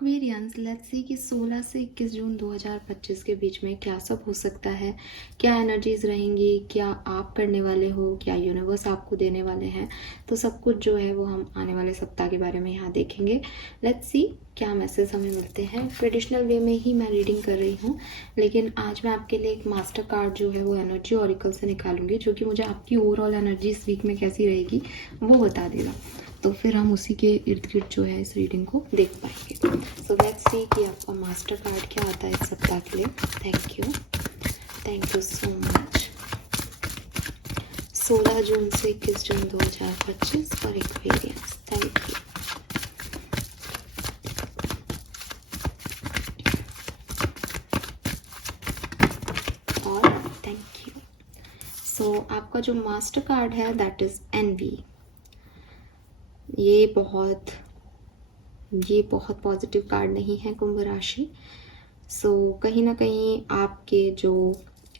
Aquarians, let's see कि 16 से 21 जून 2025 के बीच में क्या सब हो सकता है, क्या एनर्जीज रहेंगी, क्या आप करने वाले हो, क्या यूनिवर्स आपको देने वाले हैं। तो सब कुछ जो है वो हम आने वाले सप्ताह के बारे में यहाँ देखेंगे। लेट्स सी क्या मैसेज हमें मिलते हैं। ट्रेडिशनल वे में ही मैं रीडिंग कर रही हूँ, लेकिन आज मैं आपके लिए एक मास्टर कार्ड जो है वो एनर्जी ऑरिकल से निकालूंगी, जो कि मुझे आपकी ओवरऑल एनर्जी इस वीक में कैसी रहेगी वो बता देगा। तो फिर हम उसी के इर्द गिर्द जो है इस रीडिंग को देख पाएंगे। सो लेट्स सी कि आपका मास्टर कार्ड क्या आता है इस सप्ताह के लिए। Thank you so much. 16 जून से 21 जून 2025 फॉर एक्वेरियंस। Thank you. और थैंक यू। सो आपका जो मास्टर कार्ड है दैट इज एनवी। ये बहुत पॉजिटिव कार्ड नहीं है कुंभ राशि। सो कहीं ना कहीं आपके जो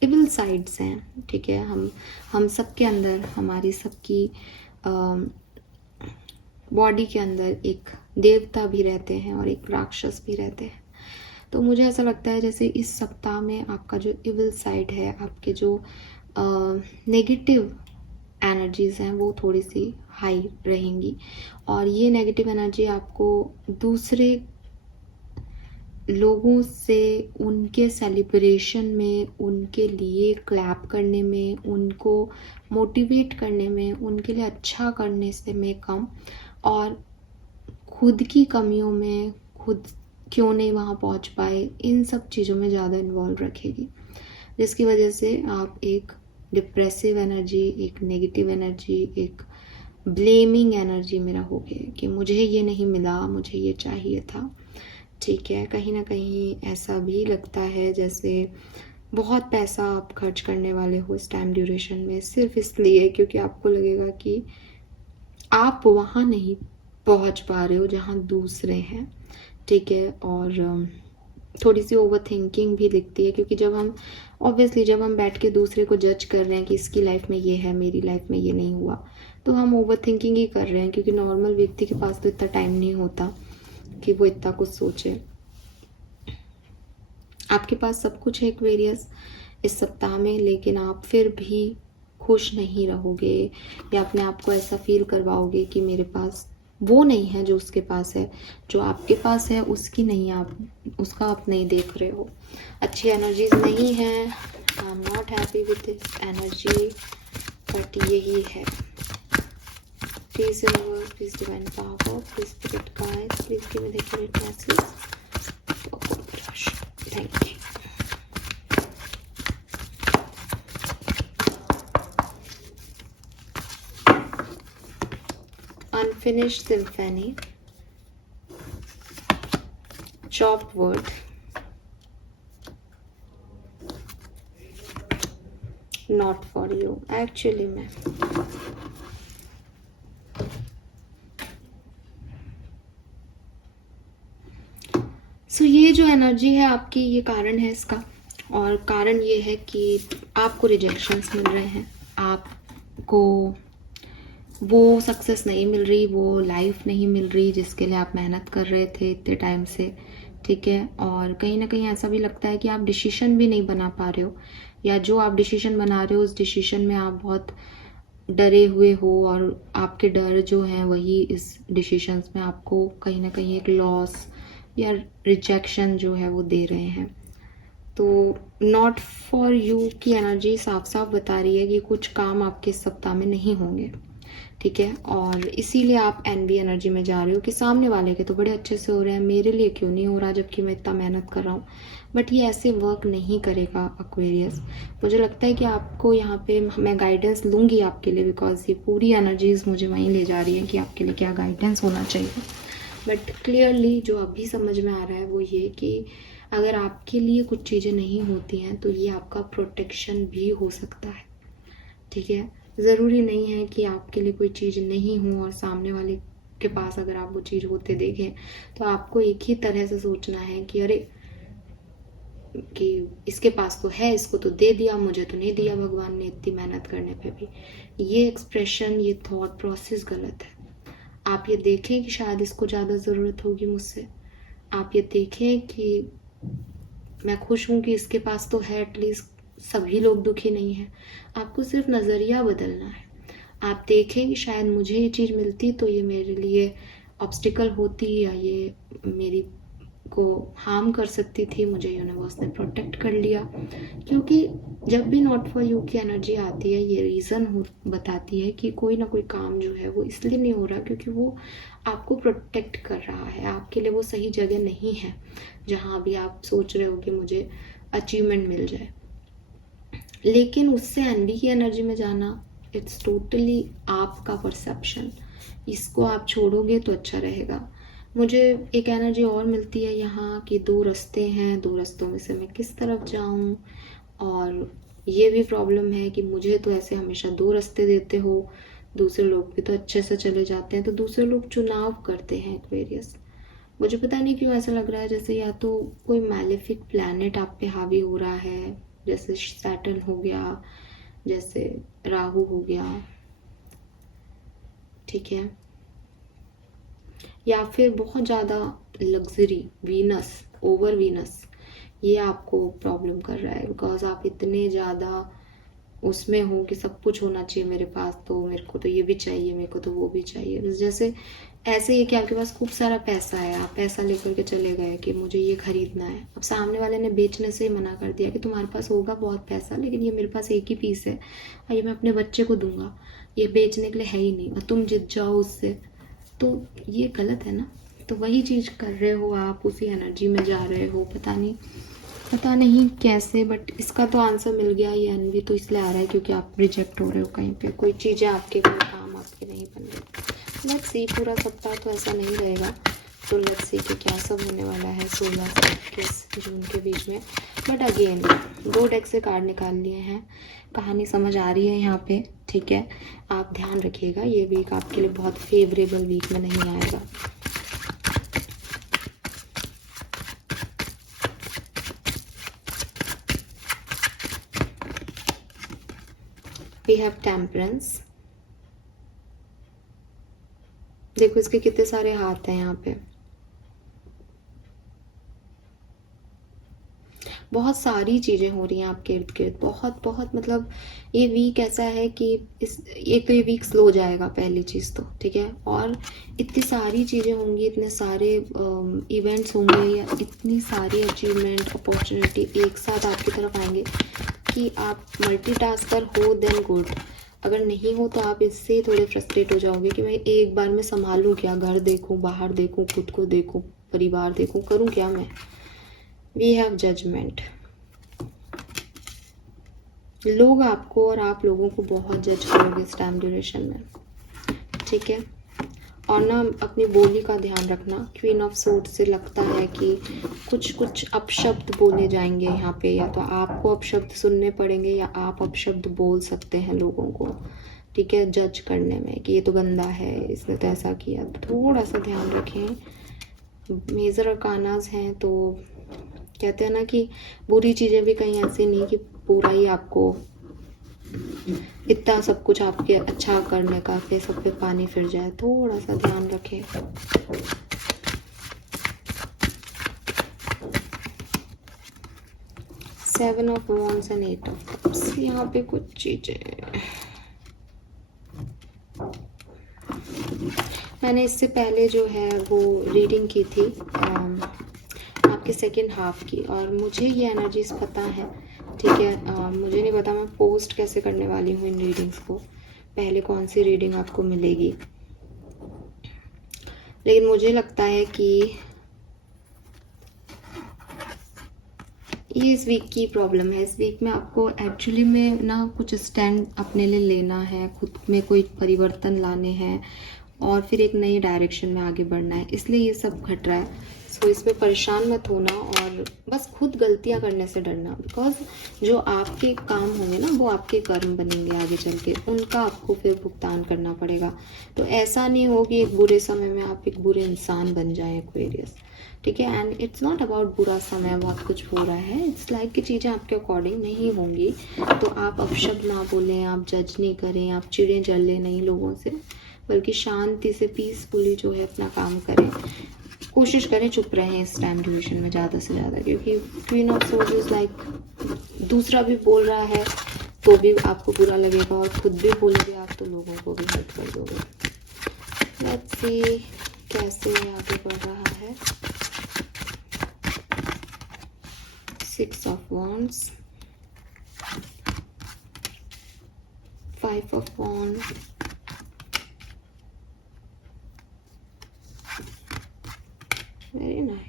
इविल साइड्स हैं, ठीक है, हम सबके अंदर, हमारी सबकी बॉडी के अंदर एक देवता भी रहते हैं और एक राक्षस भी रहते हैं। तो मुझे ऐसा लगता है जैसे इस सप्ताह में आपका जो इविल साइड है, आपके जो नेगेटिव एनर्जीज़ हैं वो थोड़ी सी हाई रहेंगी, और ये नेगेटिव एनर्जी आपको दूसरे लोगों से उनके सेलिब्रेशन में, उनके लिए क्लैप करने में, उनको मोटिवेट करने में, उनके लिए अच्छा करने से में कम, और खुद की कमियों में खुद क्यों नहीं वहाँ पहुँच पाए, इन सब चीज़ों में ज़्यादा इन्वॉल्व रखेगी, जिसकी वजह से आप एक डिप्रेसिव एनर्जी, एक नेगेटिव एनर्जी, एक ब्लेमिंग एनर्जी में रहोगे कि मुझे ये नहीं मिला, मुझे ये चाहिए था। ठीक है, कहीं ना कहीं ऐसा भी लगता है जैसे बहुत पैसा आप खर्च करने वाले हो इस टाइम ड्यूरेशन में, सिर्फ इसलिए क्योंकि आपको लगेगा कि आप वहाँ नहीं पहुँच पा रहे हो जहाँ दूसरे हैं। ठीक है, और थोड़ी सी ओवर थिंकिंग भी दिखती है, क्योंकि जब हम बैठ के दूसरे को जज कर रहे हैं कि इसकी लाइफ में ये है, मेरी लाइफ में ये नहीं हुआ, तो हम ओवर थिंकिंग ही कर रहे हैं, क्योंकि नॉर्मल व्यक्ति के पास तो इतना टाइम नहीं होता कि वो इतना कुछ सोचे। आपके पास सब कुछ है एक्वेरियस इस सप्ताह में, लेकिन आप फिर भी खुश नहीं रहोगे, या अपने आप को ऐसा फील करवाओगे कि मेरे पास वो नहीं है जो उसके पास है, जो आपके पास है उसकी नहीं, उसका आप नहीं देख रहे हो। अच्छी एनर्जीज नहीं है, I am not happy with this energy, but यही है। Please universe, please divine power, please spirit guides, please give me the accurate message for Kumbh rashi. Thank you. Unfinished symphony, chopped wood, not for you actually में। सो ये जो energy है आपकी, ये कारण है इसका, और कारण ये है कि आपको रिजेक्शंस मिल रहे हैं, आपको वो सक्सेस नहीं मिल रही, वो लाइफ नहीं मिल रही जिसके लिए आप मेहनत कर रहे थे इतने टाइम से। ठीक है, और कहीं ना कहीं ऐसा भी लगता है कि आप डिसीजन भी नहीं बना पा रहे हो, या जो आप डिसीजन बना रहे हो उस डिसीजन में आप बहुत डरे हुए हो, और आपके डर जो हैं वही इस डिसीजंस में आपको कहीं ना कहीं एक लॉस या रिजेक्शन जो है वो दे रहे हैं। तो नॉट फॉर यू की एनर्जी साफ साफ बता रही है कि कुछ काम आपके इस सप्ताह में नहीं होंगे। ठीक है, और इसीलिए आप एनवी एनर्जी में जा रहे हो कि सामने वाले के तो बड़े अच्छे से हो रहे हैं, मेरे लिए क्यों नहीं हो रहा जबकि मैं इतना मेहनत कर रहा हूँ। बट ये ऐसे वर्क नहीं करेगा एक्वेरियस। मुझे लगता है कि आपको यहाँ पे मैं गाइडेंस लूँगी आपके लिए, बिकॉज ये पूरी एनर्जीज मुझे वहीं ले जा रही है कि आपके लिए क्या गाइडेंस होना चाहिए। बट क्लियरली जो अभी समझ में आ रहा है वो ये कि अगर आपके लिए कुछ चीज़ें नहीं होती हैं तो ये आपका प्रोटेक्शन भी हो सकता है। ठीक है, ज़रूरी नहीं है कि आपके लिए कोई चीज़ नहीं हो और सामने वाले के पास अगर आप वो चीज़ होते देखें तो आपको एक ही तरह से सोचना है कि अरे कि इसके पास तो है, इसको तो दे दिया, मुझे तो नहीं दिया भगवान ने इतनी मेहनत करने पे भी। ये एक्सप्रेशन, ये थॉट प्रोसेस गलत है। आप ये देखें कि शायद इसको ज़्यादा ज़रूरत होगी मुझसे, आप ये देखें कि मैं खुश हूँ कि इसके पास तो है, एटलीस्ट सभी लोग दुखी नहीं हैं। आपको सिर्फ नज़रिया बदलना है। आप देखें कि शायद मुझे ये चीज़ मिलती तो ये मेरे लिए ऑब्स्टिकल होती या ये मेरी को हार्म कर सकती थी, मुझे यूनिवर्स ने प्रोटेक्ट कर लिया। क्योंकि जब भी नॉट फॉर यू की एनर्जी आती है, ये रीज़न बताती है कि कोई ना कोई काम जो है वो इसलिए नहीं हो रहा क्योंकि वो आपको प्रोटेक्ट कर रहा है, आपके लिए वो सही जगह नहीं है जहाँ अभी आप सोच रहे हो कि मुझे अचीवमेंट मिल जाए। लेकिन उससे एनवी की एनर्जी में जाना, इट्स टोटली आपका परसेप्शन। इसको आप छोड़ोगे तो अच्छा रहेगा। मुझे एक एनर्जी और मिलती है यहाँ कि 2 रास्ते हैं, 2 रास्तों में से मैं किस तरफ जाऊँ। और ये भी प्रॉब्लम है कि मुझे तो ऐसे हमेशा 2 रास्ते देते हो, दूसरे लोग भी तो अच्छे से चले जाते हैं, तो दूसरे लोग चुनाव करते हैं एक्वेरियस। मुझे पता नहीं क्यों ऐसा लग रहा है जैसे या तो कोई मैलेफिक प्लैनेट आप पे हावी हो रहा है, जैसे सैटर्न हो गया, जैसे राहु हो गया, ठीक है, या फिर बहुत ज़्यादा लग्जरी, वीनस, ओवर वीनस, ये आपको प्रॉब्लम कर रहा है। बिकॉज आप इतने ज़्यादा उसमें हो कि सब कुछ होना चाहिए मेरे पास, तो मेरे को तो ये भी चाहिए, मेरे को तो वो भी चाहिए। जैसे ऐसे ही कि आपके पास खूब सारा पैसा है, आप पैसा लेकर के चले गए कि मुझे ये खरीदना है। अब सामने वाले ने बेचने से ही मना कर दिया कि तुम्हारे पास होगा बहुत पैसा, लेकिन ये मेरे पास एक ही पीस है और ये मैं अपने बच्चे को दूंगा, ये बेचने के लिए है ही नहीं, और तुम जित जाओ उससे, तो ये गलत है ना। तो वही चीज़ कर रहे हो आप, उसी एनर्जी में जा रहे हो, पता नहीं कैसे, बट इसका तो आंसर मिल गया। ये एनवी तो इसलिए आ रहा है क्योंकि आप रिजेक्ट हो रहे हो कहीं पे, कोई चीज़ें आपके कोई काम आपके नहीं बन रहे। लेट्स सी, पूरा सप्ताह तो ऐसा नहीं रहेगा, तो लेट्स सी कि क्या सब होने वाला है 16 से 21 जून के बीच में। बट अगेन 2 डेक से कार्ड निकाल लिए हैं, कहानी समझ आ रही है यहाँ पे, ठीक है। आप ध्यान रखिएगा, ये वीक आपके लिए बहुत फेवरेबल वीक में नहीं आएगा। We have temperance. देखो इसके कितने सारे हाथ हैं यहाँ पे, बहुत सारी चीज़ें हो रही हैं आपके इर्द गिर्द, बहुत बहुत, मतलब ये वीक ऐसा है कि एक तो ये वीक स्लो जाएगा पहली चीज़ तो, ठीक है, और इतनी सारी चीज़ें होंगी, इतने सारे इवेंट्स होंगे या इतनी सारी अचीवमेंट, अपॉर्चुनिटी एक साथ आपकी तरफ आएंगे कि आप मल्टीटास्कर हो देन गुड, अगर नहीं हो तो आप इससे ही थोड़े फ्रस्ट्रेट हो जाओगे कि मैं एक बार में संभालूं क्या, घर देखूं, बाहर देखूं, खुद को देखूं, परिवार देखूं, करूं क्या मैं। We have judgement. लोग आपको और आप लोगों को बहुत जज करोगे इस टाइम ड्यूरेशन में, ठीक है। और ना अपनी बोली का ध्यान रखना। क्वीन ऑफ सूट से लगता है कि कुछ अपशब्द बोले जाएंगे यहाँ पे, या तो आपको अपशब्द सुनने पड़ेंगे या आप अपशब्द बोल सकते हैं लोगों को, ठीक है, जज करने में कि ये तो गंदा है, इसने तो ऐसा किया। थोड़ा सा ध्यान रखें। मेजर अरकानाज हैं तो कहते हैं ना कि बुरी चीज़ें भी कहीं ऐसी नहीं कि पूरा ही आपको इतना सब कुछ आपके अच्छा करने का फिर सब पे पानी फिर जाए, थोड़ा सा ध्यान रखें। Seven of wands and 8 of cups, यहाँ पे कुछ चीज़ें मैंने इससे पहले जो है वो रीडिंग की थी आपके सेकेंड हाफ की, और मुझे ये एनर्जीज पता है, ठीक है। मुझे नहीं पता मैं पोस्ट कैसे करने वाली हूँ इन रीडिंग्स को, पहले कौन सी रीडिंग आपको मिलेगी, लेकिन मुझे लगता है कि ये इस वीक की प्रॉब्लम है। इस वीक में आपको एक्चुअली में ना कुछ स्टैंड अपने लिए लेना है, खुद में कोई परिवर्तन लाने हैं और फिर एक नई डायरेक्शन में आगे बढ़ना है, इसलिए ये सब घट रहा है। सो इसमें परेशान मत होना और बस खुद गलतियां करने से डरना, बिकॉज जो आपके काम होंगे ना वो आपके कर्म बनेंगे आगे चल के, उनका आपको फिर भुगतान करना पड़ेगा। तो ऐसा नहीं हो कि एक बुरे समय में आप एक बुरे इंसान बन जाए एक्वेरियस, ठीक है। एंड इट्स नॉट अबाउट बुरा समय बहुत कुछ हो रहा है, इट्स लाइक कि चीज़ें आपके अकॉर्डिंग नहीं होंगी, तो आप अपशब्द ना बोलें, आप जज नहीं करें, आप चिड़ें जलें नहीं लोगों से, बल्कि शांति से पीसफुली जो है अपना काम करें। कोशिश करें चुप रहें इस टाइम ड्यूरेशन में ज़्यादा से ज़्यादा, क्योंकि queen of swords is like दूसरा भी बोल रहा है तो भी आपको बुरा लगेगा, और खुद भी बोलोगे आप तो लोगों को भी हर्ट कर दोगे। लेट्स सी कैसे आगे बढ़ रहा है। 6 of wands, 5 of wands, very nice.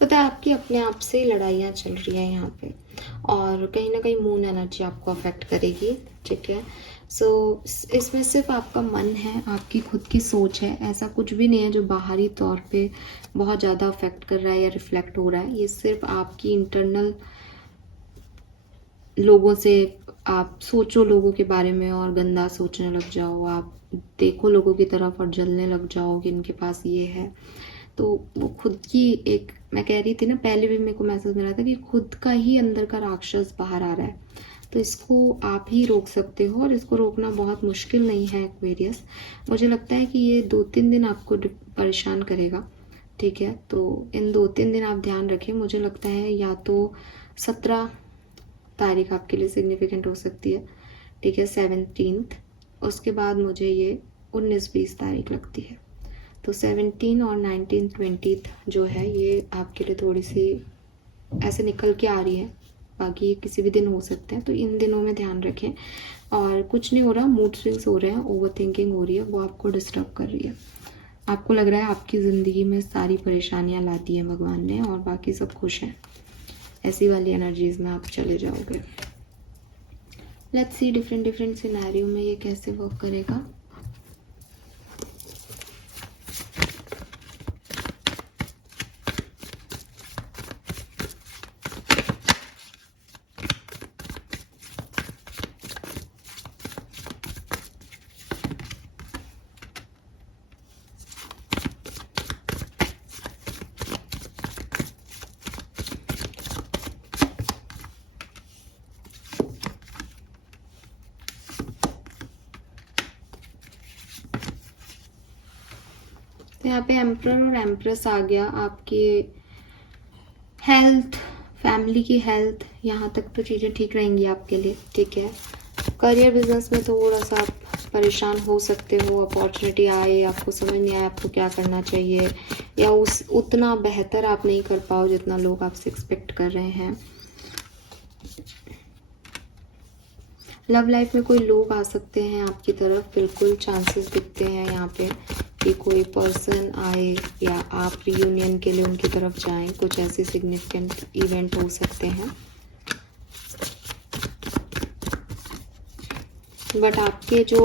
पता है आपकी अपने आप से लड़ाइयाँ चल रही हैं यहाँ पे, और कहीं ना कहीं मून एनर्जी आपको अफेक्ट करेगी, ठीक है। सो इसमें सिर्फ आपका मन है, आपकी खुद की सोच है, ऐसा कुछ भी नहीं है जो बाहरी तौर पे बहुत ज़्यादा अफेक्ट कर रहा है या रिफ्लेक्ट हो रहा है। ये सिर्फ आपकी इंटरनल लोगों से आप सोचो लोगों के बारे में और गंदा सोचने लग जाओ, आप देखो लोगों की तरफ और जलने लग जाओ कि इनके पास ये है, तो वो खुद की एक, मैं कह रही थी ना पहले भी मेरे को मैसेज मिला था कि खुद का ही अंदर का राक्षस बाहर आ रहा है, तो इसको आप ही रोक सकते हो, और इसको रोकना बहुत मुश्किल नहीं है एक्वेरियस। मुझे लगता है कि ये 2-3 दिन आपको परेशान करेगा, ठीक है। तो इन 2-3 दिन आप ध्यान रखें। मुझे लगता है या तो 17 तारीख आपके लिए सिग्निफिकेंट हो सकती है, ठीक है, 17th। उसके बाद मुझे ये 19-20 तारीख लगती है। तो 17 और 19, 20 जो है ये आपके लिए थोड़ी सी ऐसे निकल के आ रही है, बाकी ये किसी भी दिन हो सकते हैं, तो इन दिनों में ध्यान रखें। और कुछ नहीं हो रहा, मूड स्विंग्स हो रहे हैं, ओवर थिंकिंग हो रही है, वो आपको डिस्टर्ब कर रही है। आपको लग रहा है आपकी ज़िंदगी में सारी परेशानियां ला दी हैं भगवान ने और बाकी सब खुश हैं, ऐसी वाली एनर्जीज में आप चले जाओगे। लेट्स सी डिफरेंट सिनेरियो में ये कैसे वर्क करेगा। तो यहाँ पे एम्परर और एम्प्रेस आ गया। आपकी हेल्थ, फैमिली की हेल्थ, यहाँ तक तो चीज़ें ठीक रहेंगी आपके लिए, ठीक है। करियर बिजनेस में थोड़ा सा आप परेशान हो सकते हो, अपॉर्चुनिटी आए, आपको समझ नहीं आए आपको क्या करना चाहिए, या उतना बेहतर आप नहीं कर पाओ जितना लोग आपसे एक्सपेक्ट कर रहे हैं। लव लाइफ में कोई लोग आ सकते हैं आपकी तरफ, बिल्कुल चांसेस दिखते हैं यहाँ पे कि कोई पर्सन आए या आप रियूनियन के लिए उनकी तरफ जाएं, कुछ ऐसे सिग्निफिकेंट इवेंट हो सकते हैं। बट आपके जो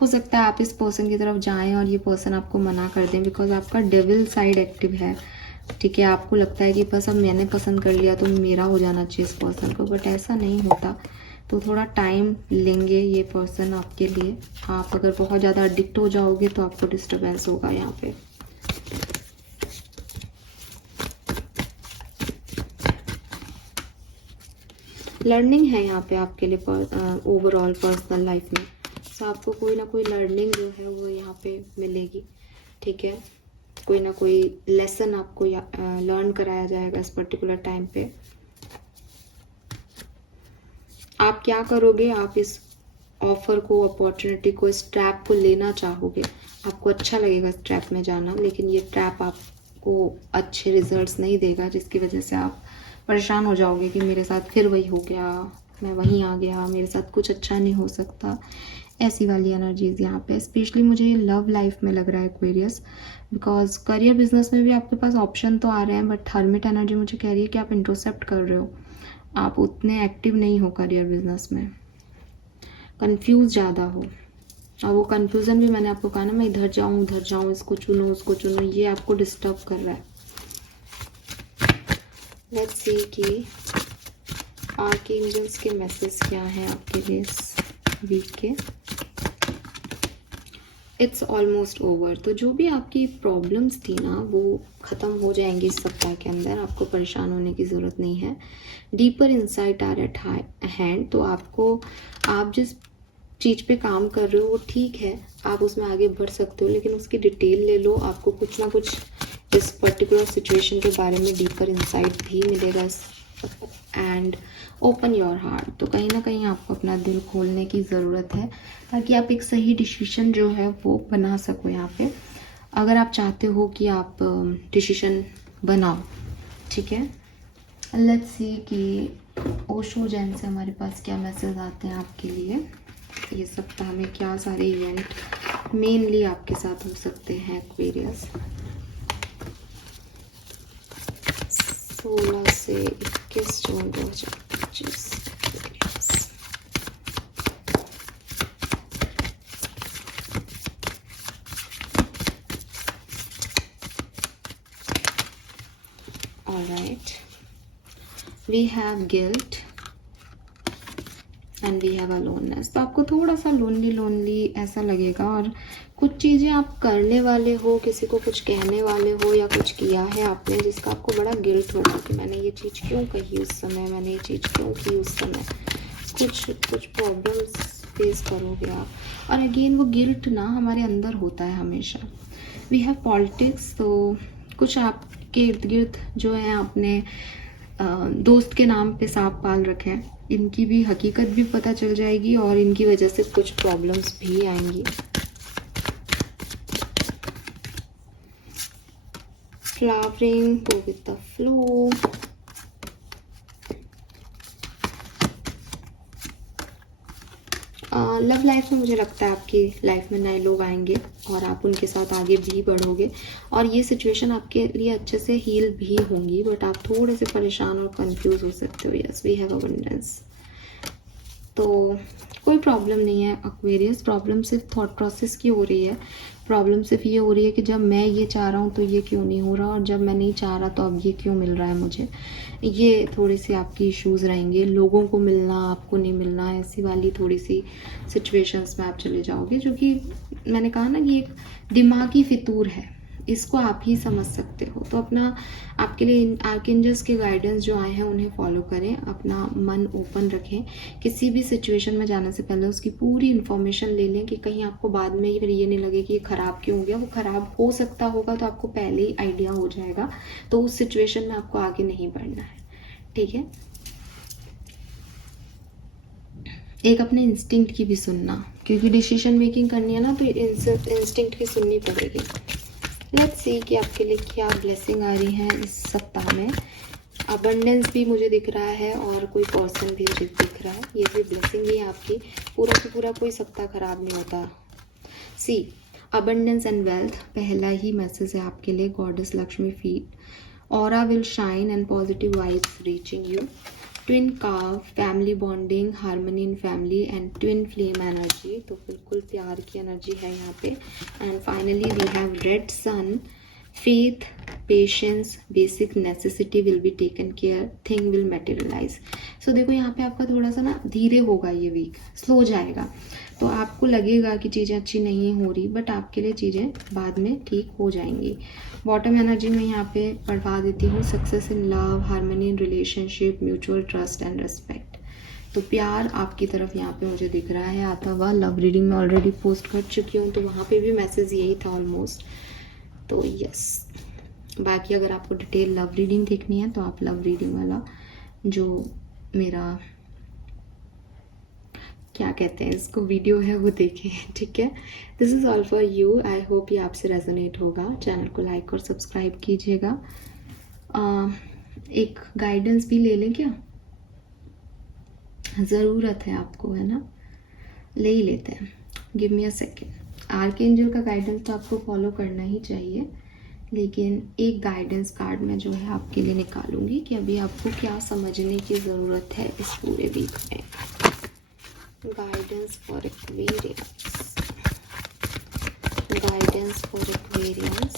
हो सकता है आप इस पर्सन की तरफ जाएं और ये पर्सन आपको मना कर दें, बिकॉज आपका डेविल साइड एक्टिव है, ठीक है। आपको लगता है कि बस अब मैंने पसंद कर लिया तो मेरा हो जाना चाहिए इस पर्सन को, बट ऐसा नहीं होता। तो थोड़ा टाइम लेंगे ये पर्सन आपके लिए। आप अगर बहुत ज़्यादा एडिक्ट हो जाओगे तो आपको डिस्टर्बेंस होगा यहाँ पे। लर्निंग है यहाँ पे आपके लिए ओवरऑल पर्सनल लाइफ में, सो आपको कोई ना कोई लर्निंग जो है वो यहाँ पे मिलेगी, ठीक है। कोई ना कोई लेसन आपको लर्न कराया जाएगा इस पर्टिकुलर टाइम पे। आप क्या करोगे, आप इस ऑफर को, अपॉर्चुनिटी को, इस ट्रैप को लेना चाहोगे। आपको अच्छा लगेगा इस ट्रैप में जाना, लेकिन ये ट्रैप आपको अच्छे रिजल्ट्स नहीं देगा, जिसकी वजह से आप परेशान हो जाओगे कि मेरे साथ फिर वही हो गया, मैं वहीं आ गया, मेरे साथ कुछ अच्छा नहीं हो सकता। ऐसी वाली एनर्जीज यहाँ पे स्पेशली मुझे ये लव लाइफ में लग रहा है एक्वेरियस, बिकॉज करियर बिजनेस में भी आपके पास ऑप्शन तो आ रहे हैं, बट हर्मिट एनर्जी मुझे कह रही है कि आप इंटरसेप्ट कर रहे हो, आप उतने एक्टिव नहीं हो करियर बिजनेस में, कंफ्यूज ज़्यादा हो, और वो कन्फ्यूज़न भी मैंने आपको कहा ना, मैं इधर जाऊँ उधर जाऊँ, इसको चुनूँ उसको चुनूँ, ये आपको डिस्टर्ब कर रहा है। लेट्स सी कि आर्कएंजल्स के मैसेज क्या हैं आपके लिए इस वीक के। It's almost over. तो जो भी आपकी प्रॉब्लम्स थी ना वो ख़त्म हो जाएंगी इस सप्ताह के अंदर, आपको परेशान होने की ज़रूरत नहीं है। Deeper insight are at hand. तो आपको, आप जिस चीज़ पे काम कर रहे हो वो ठीक है, आप उसमें आगे बढ़ सकते हो, लेकिन उसकी डिटेल ले लो, आपको कुछ ना कुछ इस पर्टिकुलर सिचुएशन के बारे में डीपर इंसाइट भी मिलेगा। And open your heart. तो कहीं ना कहीं आपको अपना दिल खोलने की ज़रूरत है ताकि आप एक सही डिसीजन जो है वो बना सको यहाँ पे, अगर आप चाहते हो कि आप डिसीजन बनाओ। ठीक है, लेट्स सी कि ओशो जैन से हमारे पास क्या मैसेज आते हैं आपके लिए ये सप्ताह में, क्या सारे इवेंट मेनली आपके साथ हो सकते हैं एक्वेरियस। 16 से 21 जून 2025। Alright, we have guilt and we have aloneness. तो आपको थोड़ा सा लोनली ऐसा लगेगा, और कुछ चीज़ें आप करने वाले हो, किसी को कुछ कहने वाले हो, या कुछ किया है आपने जिसका आपको बड़ा गिल्ट होगा कि मैंने ये चीज़ क्यों कही उस समय, मैंने ये चीज़ क्यों की उस समय। कुछ प्रॉब्लम्स फेस करोगे आप, और अगेन वो गिल्ट ना हमारे अंदर होता है हमेशा। We have politics. तो कुछ आपके इर्द गिर्द जो है आपने दोस्त के नाम पे सांप पाल रखे हैं, इनकी भी हकीकत भी पता चल जाएगी और इनकी वजह से कुछ प्रॉब्लम्स भी आएंगी। Flowering, go with the flow. Love life में मुझे लगता है आपकी लाइफ में नए लोग आएंगे और आप उनके साथ आगे भी बढ़ोगे, और ये सिचुएशन आपके लिए अच्छे से हील भी होंगी, बट आप थोड़े से परेशान और कंफ्यूज हो सकते हो। Yes, we have abundance. तो कोई प्रॉब्लम नहीं है एक्वेरियस, प्रॉब्लम सिर्फ थॉट प्रोसेस की हो रही है। प्रॉब्लम सिर्फ ये हो रही है कि जब मैं ये चाह रहा हूँ तो ये क्यों नहीं हो रहा, और जब मैं नहीं चाह रहा तो अब ये क्यों मिल रहा है मुझे। ये थोड़ी सी आपकी इश्यूज़ रहेंगे, लोगों को मिलना आपको नहीं मिलना, ऐसी वाली थोड़ी सी सिचुएशंस में आप चले जाओगे, जो कि मैंने कहा ना कि एक दिमागी फितूर है, इसको आप ही समझ सकते हो। तो अपना, आपके लिए आर्कएंजल्स के गाइडेंस जो आए हैं उन्हें फॉलो करें, अपना मन ओपन रखें, किसी भी सिचुएशन में जाने से पहले उसकी पूरी इन्फॉर्मेशन ले लें कि कहीं आपको बाद में फिर ये नहीं लगे कि ये ख़राब क्यों हो गया। वो ख़राब हो सकता होगा तो आपको पहले ही आइडिया हो जाएगा, तो उस सिचुएशन में आपको आगे नहीं बढ़ना है। ठीक है, एक अपने इंस्टिंक्ट की भी सुनना, क्योंकि डिसीजन मेकिंग करनी है ना तो इंस्टिंक्ट की सुननी पड़ेगी। लेट्स सी कि आपके लिए क्या ब्लेसिंग आ रही है इस सप्ताह में। अबंडेंस भी मुझे दिख रहा है और कोई पर्सन भी मुझे दिख रहा है, ये भी ब्लेसिंग ही है आपकी। पूरा का पूरा कोई सप्ताह खराब नहीं होता। सी, अबंडेंस एंड वेल्थ पहला ही मैसेज है आपके लिए। Goddess Lakshmi feed, aura will shine and positive vibes reaching you. Twin cow, family bonding, harmony in family and twin flame energy. तो बिल्कुल प्यार की एनर्जी है यहाँ पे। And finally we have red sun, faith, patience, basic necessity will be taken care, thing will materialize. So देखो यहाँ पे आपका थोड़ा सा ना धीरे होगा, ये वीक स्लो जाएगा, तो आपको लगेगा कि चीज़ें अच्छी नहीं हो रही, बट आपके लिए चीज़ें बाद में ठीक हो जाएंगी। बॉटम एनर्जी में यहाँ पे पढ़वा देती हूँ, success in love, harmony in relationship, mutual trust and respect. तो प्यार आपकी तरफ यहाँ पे मुझे दिख रहा है आता हुआ। लव रीडिंग में ऑलरेडी पोस्ट कर चुकी हूँ, तो वहाँ पे भी मैसेज यही था ऑलमोस्ट। तो यस, बाकी अगर आपको डिटेल लव रीडिंग देखनी है तो आप लव रीडिंग वाला जो मेरा क्या कहते हैं इसको वीडियो है वो देखें। ठीक है, this is all for you. I hope ये आपसे रेजोनेट होगा। चैनल को लाइक और सब्सक्राइब कीजिएगा। एक गाइडेंस भी ले लें क्या, ज़रूरत है आपको, है ना, ले ही लेते हैं। Give me a second. Archangel का गाइडेंस तो आपको फॉलो करना ही चाहिए, लेकिन एक गाइडेंस कार्ड मैं जो है आपके लिए निकालूंगी कि अभी आपको क्या समझने की ज़रूरत है इस पूरे वीक में। Guidance for Aquarius. Guidance for Aquarians,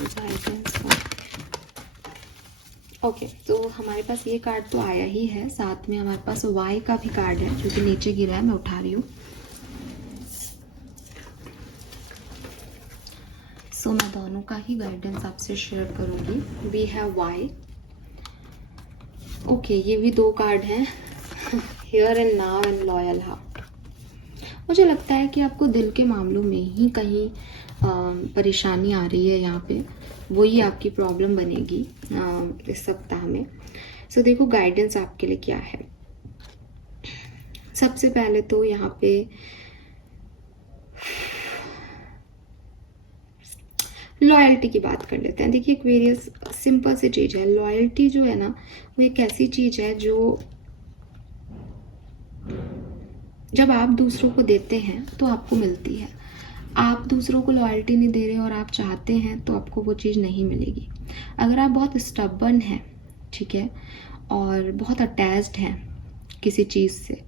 guidance for. Okay, तो हमारे पास ये कार्ड तो आया ही है, साथ में हमारे पास वाई का भी कार्ड है जो कि नीचे गिरा है, मैं उठा रही हूँ। सो मैं दोनों का ही गाइडेंस आपसे शेयर करूँगी। We have why. ओके, ये भी 2 कार्ड हैं, here and now and loyal heart. मुझे लगता है कि आपको दिल के मामलों में ही कहीं परेशानी आ रही है, यहाँ पे वही आपकी प्रॉब्लम बनेगी इस सप्ताह में। सो देखो गाइडेंस आपके लिए क्या है। सबसे पहले तो यहाँ पे लॉयल्टी की बात कर लेते हैं। देखिए एक्वेरियस, सिंपल सी चीज़ है, लॉयल्टी जो है ना वो एक ऐसी चीज़ है जो जब आप दूसरों को देते हैं तो आपको मिलती है। आप दूसरों को लॉयल्टी नहीं दे रहे और आप चाहते हैं तो आपको वो चीज़ नहीं मिलेगी। अगर आप बहुत स्टबर्न हैं, ठीक है, और बहुत अटैच्ड हैं किसी चीज़ से,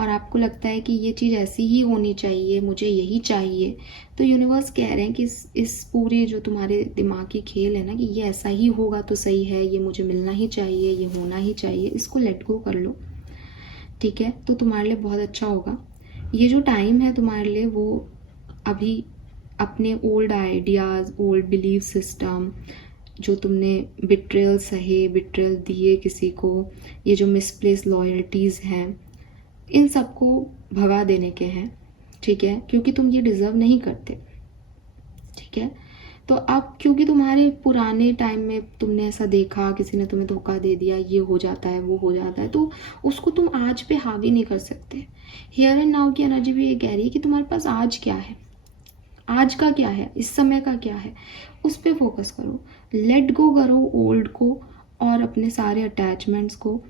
और आपको लगता है कि ये चीज़ ऐसी ही होनी चाहिए, मुझे यही चाहिए, तो यूनिवर्स कह रहे हैं कि इस पूरे जो तुम्हारे दिमागी खेल है ना कि ये ऐसा ही होगा तो सही है, ये मुझे मिलना ही चाहिए, ये होना ही चाहिए, इसको लेट गो कर लो, ठीक है, तो तुम्हारे लिए बहुत अच्छा होगा। ये जो टाइम है तुम्हारे लिए, वो अभी अपने old ideas, old belief system, जो तुमने बिट्रेयल सहे, बिट्रेयल दिए किसी को, ये जो मिसप्लेस लॉयल्टीज़ हैं, इन सबको भगा देने के हैं, ठीक है, क्योंकि तुम ये डिज़र्व नहीं करते, ठीक है। तो अब क्योंकि तुम्हारे पुराने टाइम में तुमने ऐसा देखा, किसी ने तुम्हें धोखा दे दिया, ये हो जाता है, वो हो जाता है, तो उसको तुम आज पे हावी नहीं कर सकते। हियर एंड नाउ की एनर्जी भी ये कह रही है कि तुम्हारे पास आज क्या है, आज का क्या है, इस समय का क्या है, उस पर फोकस करो, लेट गो करो ओल्ड को और अपने सारे अटैचमेंट्स को।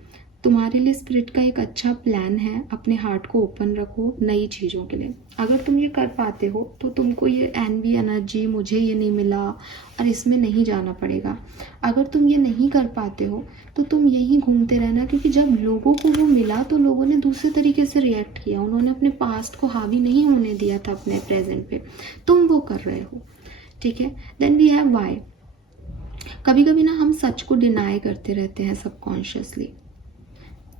तुम्हारे लिए स्पिरिट का एक अच्छा प्लान है, अपने हार्ट को ओपन रखो नई चीज़ों के लिए। अगर तुम ये कर पाते हो तो तुमको ये एनवी एनर्जी, मुझे ये नहीं मिला और इसमें नहीं जाना पड़ेगा। अगर तुम ये नहीं कर पाते हो तो तुम यहीं घूमते रहना, क्योंकि जब लोगों को वो मिला तो लोगों ने दूसरे तरीके से रिएक्ट किया, उन्होंने अपने पास्ट को हावी नहीं होने दिया था अपने प्रेजेंट पे, तुम वो कर रहे हो, ठीक है। Then we have why. कभी कभी ना हम सच को डिनाई करते रहते हैं सबकॉन्शियसली,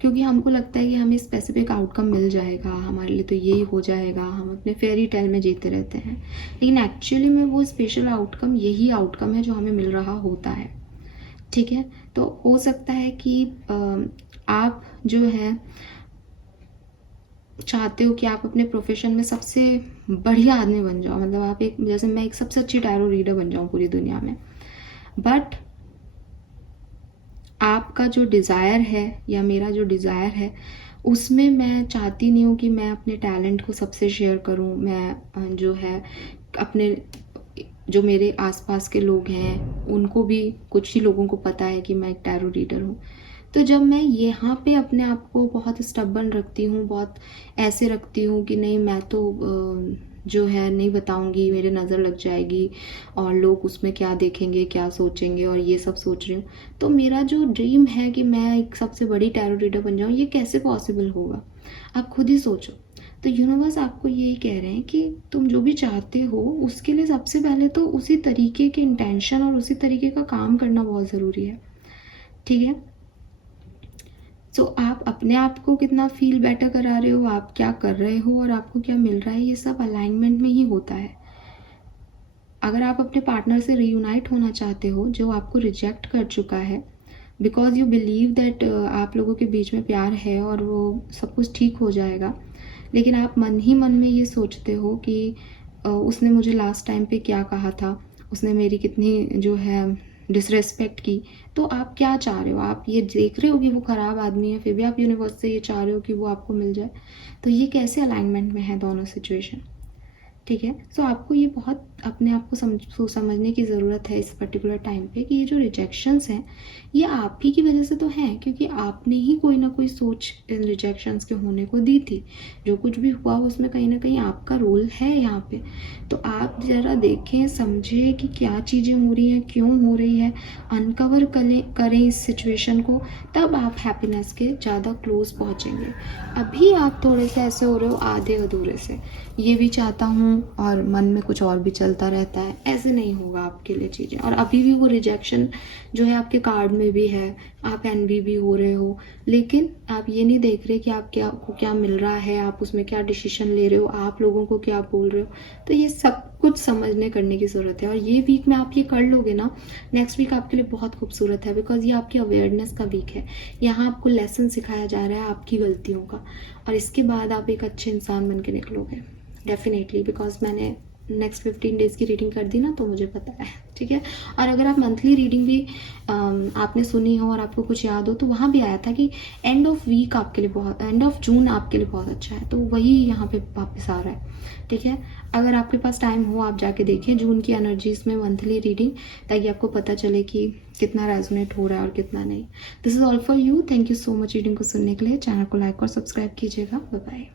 क्योंकि हमको लगता है कि हमें स्पेसिफिक आउटकम मिल जाएगा, हमारे लिए तो यही हो जाएगा, हम अपने फेरी टेल में जीते रहते हैं, लेकिन एक्चुअली में वो स्पेशल आउटकम यही आउटकम है जो हमें मिल रहा होता है, ठीक है। तो हो सकता है कि आप जो है चाहते हो कि आप अपने प्रोफेशन में सबसे बढ़िया आदमी बन जाओ, मतलब आप एक, जैसे मैं एक सबसे अच्छी टैरो रीडर बन जाऊँ पूरी दुनिया में, बट आपका जो डिज़ायर है या मेरा जो डिज़ायर है उसमें मैं चाहती नहीं हूँ कि मैं अपने टैलेंट को सबसे शेयर करूँ। मैं जो है अपने, जो मेरे आसपास के लोग हैं उनको भी, कुछ ही लोगों को पता है कि मैं एक टैरो रीडर हूँ, तो जब मैं यहाँ पे अपने आप को बहुत स्टबर्न रखती हूँ, बहुत ऐसे रखती हूँ कि नहीं मैं तो जो है नहीं बताऊंगी, मेरे नज़र लग जाएगी और लोग उसमें क्या देखेंगे, क्या सोचेंगे, और ये सब सोच रही हूँ, तो मेरा जो ड्रीम है कि मैं एक सबसे बड़ी टैरो रीडर बन जाऊँ, ये कैसे पॉसिबल होगा? आप खुद ही सोचो। तो यूनिवर्स आपको यही कह रहे हैं कि तुम जो भी चाहते हो उसके लिए सबसे पहले तो उसी तरीके के इंटेंशन और उसी तरीके का काम करना बहुत ज़रूरी है, ठीक है। सो आप अपने आप को कितना फील बेटर करा रहे हो, आप क्या कर रहे हो और आपको क्या मिल रहा है, ये सब अलाइनमेंट में ही होता है। अगर आप अपने पार्टनर से रीयूनाइट होना चाहते हो जो आपको रिजेक्ट कर चुका है, बिकॉज यू बिलीव दैट आप लोगों के बीच में प्यार है और वो सब कुछ ठीक हो जाएगा, लेकिन आप मन ही मन में ये सोचते हो कि उसने मुझे लास्ट टाइम पे क्या कहा था, उसने मेरी कितनी जो है डिसरेस्पेक्ट की, तो आप क्या चाह रहे हो? आप ये देख रहे हो कि वो ख़राब आदमी है, फिर भी आप यूनिवर्स से ये चाह रहे हो कि वो आपको मिल जाए, तो ये कैसे अलाइनमेंट में है दोनों सिचुएशन, ठीक है। सो आपको ये बहुत अपने आप को समझने की ज़रूरत है इस पर्टिकुलर टाइम पे कि ये जो रिजेक्शंस हैं ये आप ही की वजह से तो हैं, क्योंकि आपने ही कोई ना कोई सोच इन रिजेक्शंस के होने को दी थी। जो कुछ भी हुआ उसमें कहीं ना कहीं आपका रोल है यहाँ पे। तो आप ज़रा देखें, समझें कि क्या चीज़ें हो रही हैं, क्यों हो रही है, अनकवर करें इस सिचुएशन को, तब आप हैप्पीनेस के ज़्यादा क्लोज पहुँचेंगे। अभी आप थोड़े से ऐसे हो रहे हो आधे अधूरे से, ये भी चाहता हूँ हूँ और मन में कुछ और भी चलता रहता है, ऐसे नहीं होगा आपके लिए चीज़ें। और अभी भी वो रिजेक्शन जो है आपके कार्ड में भी है, आप एनवी भी हो रहे हो, लेकिन आप ये नहीं देख रहे कि आपको क्या मिल रहा है, आप उसमें क्या डिसीजन ले रहे हो, आप लोगों को क्या बोल रहे हो। तो ये सब कुछ समझने करने की ज़रूरत है, और ये वीक में आप ये कर लोगे ना, नेक्स्ट वीक आपके लिए बहुत खूबसूरत है, बिकॉज ये आपकी अवेयरनेस का वीक है। यहाँ आपको लेसन सिखाया जा रहा है आपकी गलतियों का, और इसके बाद आप एक अच्छे इंसान बन के निकलोगे डेफिनेटली, बिकॉज मैंने नेक्स्ट 15 डेज़ की रीडिंग कर दी ना, तो मुझे पता है, ठीक है। और अगर आप मंथली रीडिंग भी आपने सुनी हो और आपको कुछ याद हो, तो वहाँ भी आया था कि एंड ऑफ वीक आपके लिए बहुत, एंड ऑफ जून आपके लिए बहुत अच्छा है, तो वही यहाँ पे वापस आ रहा है, ठीक है। अगर आपके पास टाइम हो, आप जाके देखें जून की एनर्जीज में मंथली रीडिंग, ताकि आपको पता चले कि कितना रेजोनेट हो रहा है और कितना नहीं। This is all for you. Thank you so much reading को सुनने के लिए। चैनल को लाइक और सब्सक्राइब कीजिएगा। Bye bye.